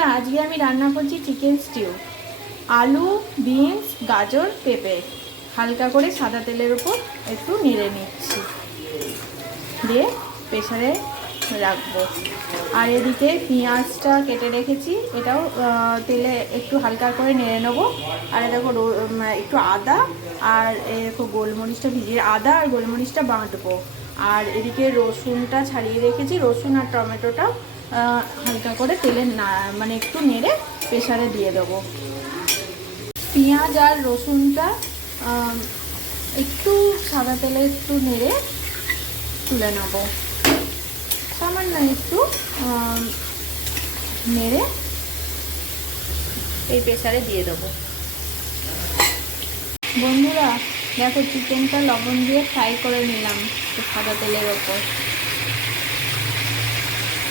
বন্ধুরা, আজকে আমি রান্না করছি চিকেন স্টিউ। আলু, বিনস, গাজর, পেঁপে হালকা করে সাদা তেলের উপর একটু নেড়ে নিচ্ছি, দিয়ে প্রেসারে রাখবো। আর এদিকে পেঁয়াজটা কেটে রেখেছি, এটাও তেলে একটু হালকা করে নেড়ে নেবো। আর দেখো একটু আদা আর দেখো গোলমরিচটা ভিজিয়ে, আদা আর গোলমরিচটা বাটবো। আর এদিকে রসুনটা ছাড়িয়ে রেখেছি, রসুন আর টমেটোটা হালকা করে তেলে মানে একটু নেড়ে প্রেসারে দিয়ে দেবো। পেঁয়াজ আর রসুনটা একটু সাদা তেলে একটু নেড়ে তুলে নেব, সামান্য একটু নেড়ে এই প্রেসারে দিয়ে দেবো। বন্ধুরা দেখো, চিকেনটা লবণ দিয়ে ফ্রাই করে নিলাম সাদা তেলের ওপর।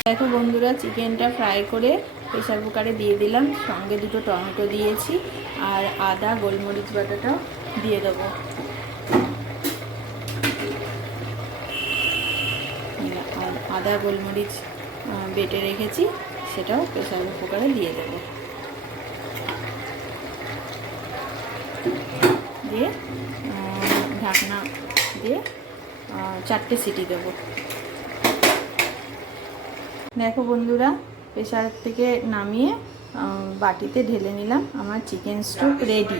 দেখো বন্ধুরা, চিকেনটা ফ্রাই করে প্রেসার কুকারে দিয়ে দিলাম, সঙ্গে দুটো টমেটো দিয়েছি আর আদা গোলমরিচ বাটাটাও দিয়ে দেবো। আদা গোলমরিচ বেটে রেখেছি, সেটাও প্রেসার কুকারে দিয়ে দেবো। দিয়ে ঢাকনা দিয়ে 4টে সিটি দেবো। দেখো বন্ধুরা, প্রেসার থেকে নামিয়ে বাটিতে ঢেলে নিলাম, আমার চিকেন স্টু রেডি।